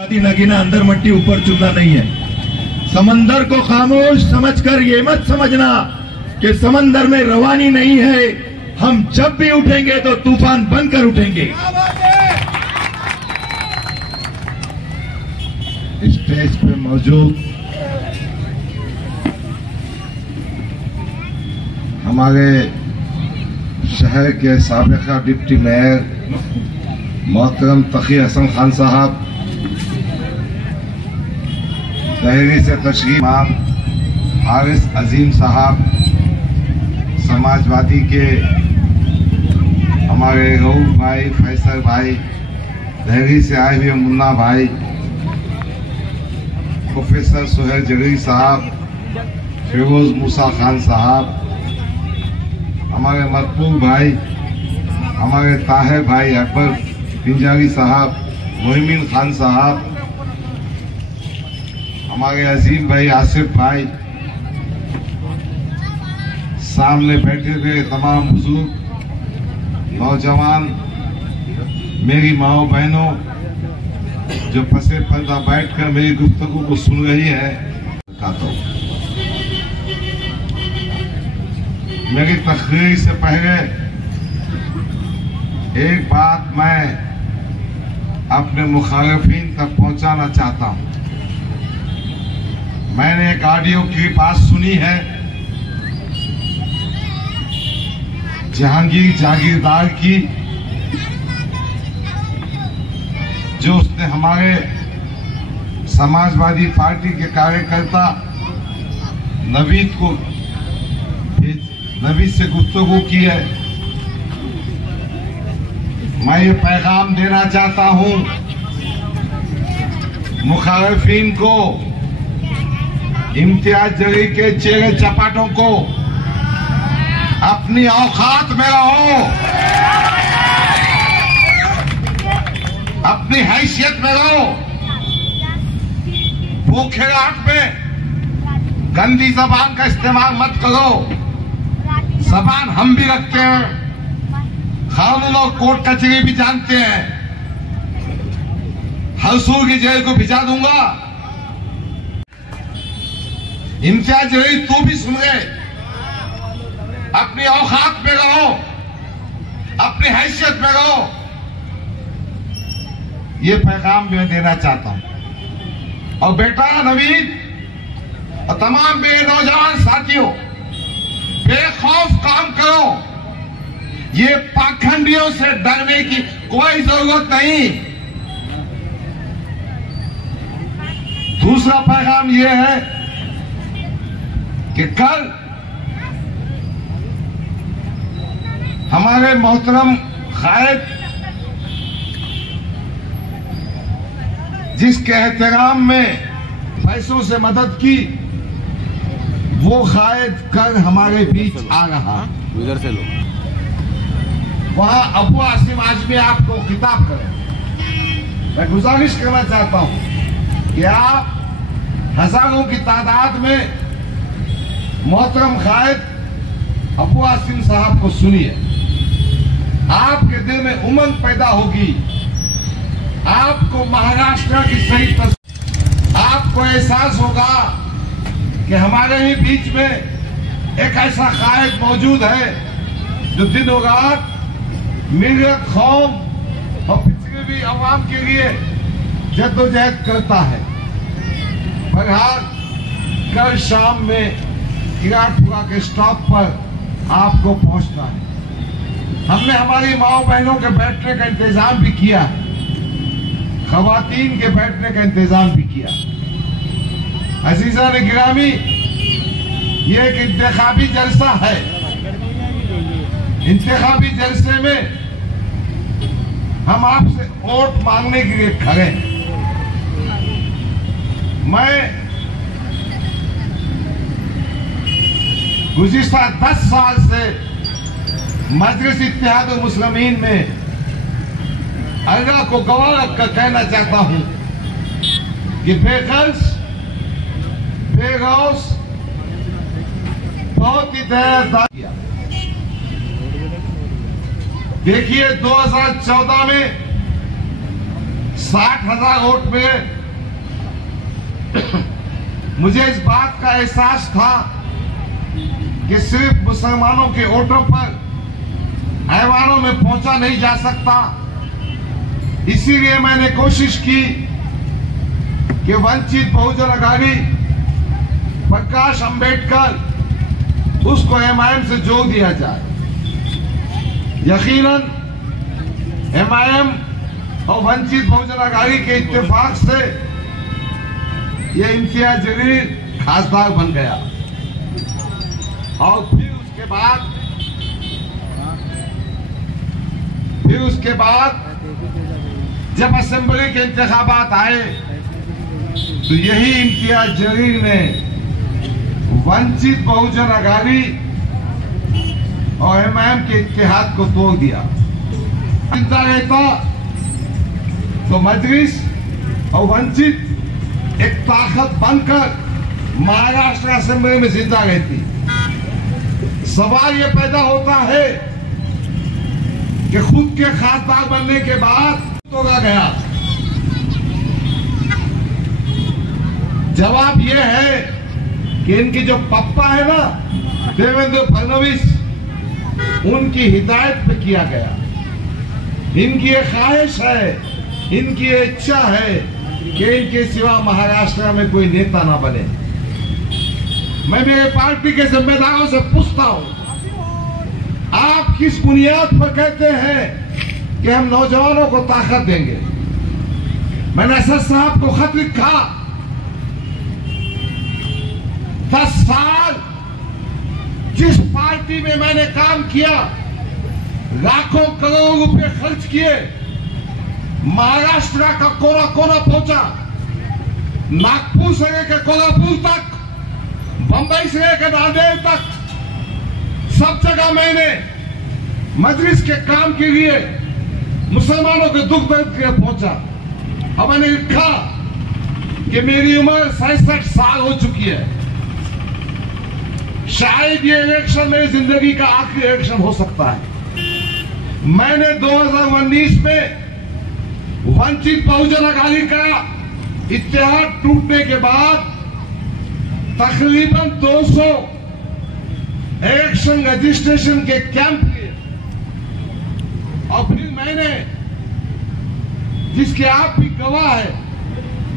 नगीना अंदर मट्टी ऊपर चूल्हा नहीं है। समंदर को खामोश समझकर ये मत समझना कि समंदर में रवानी नहीं है। हम जब भी उठेंगे तो तूफान बनकर उठेंगे। स्टेज पे मौजूद हमारे शहर के साबिका डिप्टी मेयर मोहतरम तकी हसन खान साहब, तहरीर से तशरीफ हारिस अजीम साहब, समाजवादी के हमारे रऊफ भाई, फैसल भाई, तहरीर से आए हुए मुन्ना भाई, प्रोफेसर सुहेल जगरी साहब, फिरोज मूसा खान साहब, हमारे मकबूल भाई, हमारे ताहिर भाई अकबर पिंजारी साहब, मोहिमीन खान साहब, हमारे अजीम भाई आसिफ भाई, सामने बैठे हुए तमाम बुजुर्ग, नौजवान, मेरी माओ बहनों जो पसे पर्दा बैठकर मेरी गुफ्तगू को सुन रही है, मेरी तकरीर से पहले एक बात मैं अपने मुखालिफिन तक पहुंचाना चाहता हूं। मैंने एक ऑडियो की बात सुनी है जहांगीर जागीरदार की, जो उसने हमारे समाजवादी पार्टी के कार्यकर्ता नवीद से गुफ्तगू की है। मैं ये पैगाम देना चाहता हूं मुखालिफिन को, इम्तियाज जलील के चेहरे चपाटों को, अपनी औकात में रहो, अपनी हैसियत में रहो। भूखेराट में गंदी जबान का इस्तेमाल मत करो। जबान हम भी रखते हैं, कानून और कोर्ट कचहरी भी जानते हैं। हसूर की जेल को भिजा दूंगा। इम्तियाज जलील तू भी सुन गए, अपनी औकात में रहो, अपनी हैसियत में रहो। ये पैगाम मैं देना चाहता हूं। और बेटा नवीद और तमाम मेरे नौजवान साथियों, बेखौफ काम करो। ये पाखंडियों से डरने की कोई जरूरत नहीं। दूसरा पैगाम यह है कि कल हमारे मोहतरम कायद, जिसके एहतराम में पैसों से मदद की, वो कायद कल हमारे बीच आ रहा। उधर से लो। वहां अबू आसिम आजमी आपको खिताब करें। मैं गुजारिश करना चाहता हूं कि आप हजारों की तादाद में मोहतरम कायद अबू आसिम साहब को सुनिए। आपके दिल में उमंग पैदा होगी। आपको महाराष्ट्र की सही तस्वीर, आपको एहसास होगा कि हमारे ही बीच में एक ऐसा कायद मौजूद है जो दिन और रात मिल्लत, कौम और पिछड़ी हुई अवाम के लिए जद्दोजहद करता है। बहरहाल कल शाम में किराटपुरा के स्टॉप पर आपको पहुंचना है। हमने हमारी माओ बहनों के बैठने का इंतजाम भी किया है, खवातीन के बैठने का इंतजाम भी किया। अजीजा ने गिरामी, ये एक इंतखाबी जलसा है। इंतखाबी जलसे में हम आपसे वोट मांगने के लिए खड़े हैं। मैं गुज़िश्ता 10 साल से मजलिस इत्तेहाद मुस्लिमीन में अल्लाह को गवाह रखकर कहना चाहता हूं कि बेगल्स, बेगौस बहुत ही दयादार किया। देखिए 2014 में 60,000 वोट में मुझे इस बात का एहसास था कि सिर्फ मुसलमानों के वोटों पर ऐवानों में पहुंचा नहीं जा सकता। इसीलिए मैंने कोशिश की कि वंचित बहुजन अघाड़ी प्रकाश अंबेडकर उसको एमआईएम से जोड़ दिया जाए। यकीनन एमआईएम और वंचित बहुजन अघाड़ी के इत्तेफाक से ये इम्तियाज जलील खासदार बन गया। और फिर उसके बाद जब असेंबली के इंतखाबात आए तो यही इम्तियाज जलील ने वंचित बहुजन अघाड़ी और एमआईएम के इत्तेहाद को तोड़ दिया। चिंता रहता तो मजलिस और वंचित एक ताकत बनकर महाराष्ट्र असेंबली में जिंदा रहती। सवाल यह पैदा होता है कि खुद के खासदार बनने के बाद तोड़ा गया। जवाब यह है कि इनकी जो पप्पा है ना देवेंद्र फडणवीस, उनकी हिदायत पे किया गया। इनकी ये ख्वाहिश है, इनकी ये इच्छा है कि इनके सिवा महाराष्ट्र में कोई नेता ना बने। मैं मेरे पार्टी के जिम्मेदारों से पूछता हूं, आप किस बुनियाद पर कहते हैं कि हम नौजवानों को ताकत देंगे? मैंने असद साहब को खत लिखा, 10 साल जिस पार्टी में मैंने काम किया, लाखों करोड़ों रुपए खर्च किए, महाराष्ट्र का कोना कोना पहुंचा, नागपुर से लेकर कोल्हापुर तक, बंबई से लेकर नांदेड़ तक, सब जगह मैंने मजलिस के काम के लिए मुसलमानों के दुख दर्द के लिए पहुंचा। अब मैंने लिखा कि मेरी उम्र 67 साल हो चुकी है। शायद ये इलेक्शन मेरी जिंदगी का आखिरी इलेक्शन हो सकता है। मैंने 2019 में वंचित बहुजन अघाड़ी का इत्तेहाद टूटने के बाद तकरीबन 200 इलेक्शन रजिस्ट्रेशन के कैंप लिए, और फिर मैंने, जिसके आप भी गवाह है,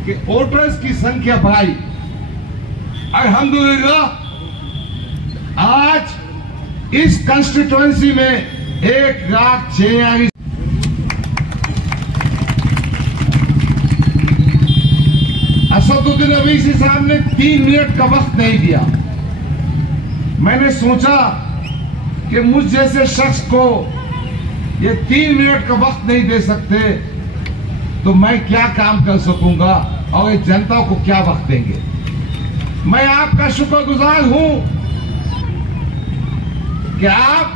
कि वोटर्स की संख्या बढ़ाई। अल्हम्दुलिल्लाह आज इस कंस्टिट्यूएंसी में 1,46,000 असदुद्दीन अवैसी साहब ने 3 मिनट का वक्त नहीं दिया। मैंने सोचा कि मुझ जैसे शख्स को ये 3 मिनट का वक्त नहीं दे सकते तो मैं क्या काम कर सकूंगा और ये जनता को क्या वक्त देंगे। मैं आपका शुक्रगुजार हूं कि आप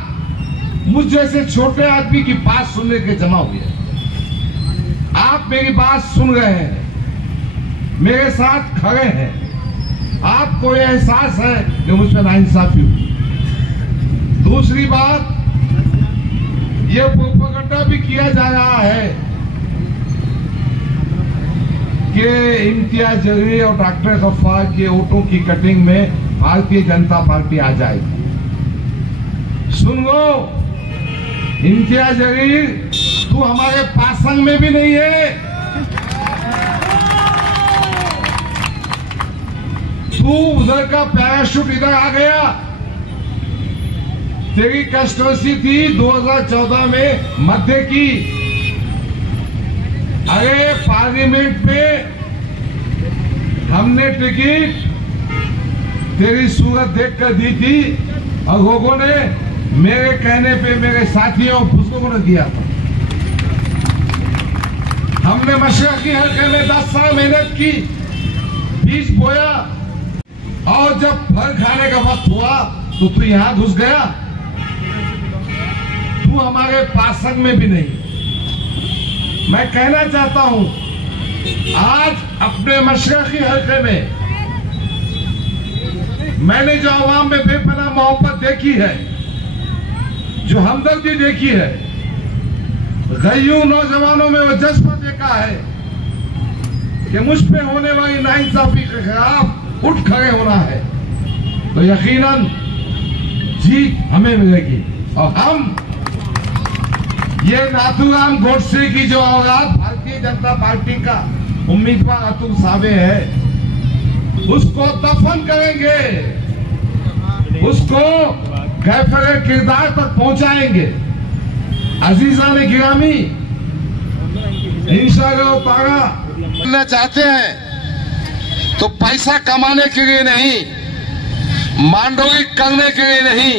मुझ जैसे छोटे आदमी की बात सुनने के जमा हुए। आप मेरी बात सुन रहे हैं, मेरे साथ खड़े हैं, आपको यह एहसास है कि मुझ पर नाइंसाफी हुई। दूसरी बात, यह प्रोपेगेंडा भी किया जा रहा है कि इम्तियाज जलील और डॉक्टर गफ्फार के वोटों की कटिंग में भारतीय जनता पार्टी आ जाएगी। सुन लो इम्तियाज जलील, तू हमारे पासंग में भी नहीं है, तू उधर का पैराशूट इधर आ गया। तेरी कंस्टिट्यूंसी थी 2014 में मध्य की। अरे पार्लियामेंट में हमने टिकट तेरी सूरत देखकर दी थी और लोगों ने मेरे कहने पे, मेरे साथियों बुजुर्गों ने दिया था। हमने मशरकी हल्के में 10 साल मेहनत की, बीज बोया, और जब फल खाने का वक्त हुआ तो तू यहां घुस गया। तू हमारे पासंग में भी नहीं। मैं कहना चाहता हूं, आज अपने मशरकी हल्के में मैंने जो आवाम में बेपनाह मोहब्बत देखी है, जो हमदर्दी देखी है, गयूं नौजवानों में वो जज्बा देखा है, कि मुझ पे होने वाली नाइंसाफी के खिलाफ उठ खड़े होना है, तो यकीनन जीत हमें मिलेगी। और हम ये नाथूराम गोडसे की जो औलाद भारतीय जनता पार्टी का उम्मीदवार अतुल सावे है, उसको दफन करेंगे, उसको कैफरे किरदार तक पहुंचाएंगे। अजीजा ने गिरामी इंशाअल्लाह ताला करना चाहते हैं तो पैसा कमाने के लिए नहीं, मांडोगी करने के लिए नहीं,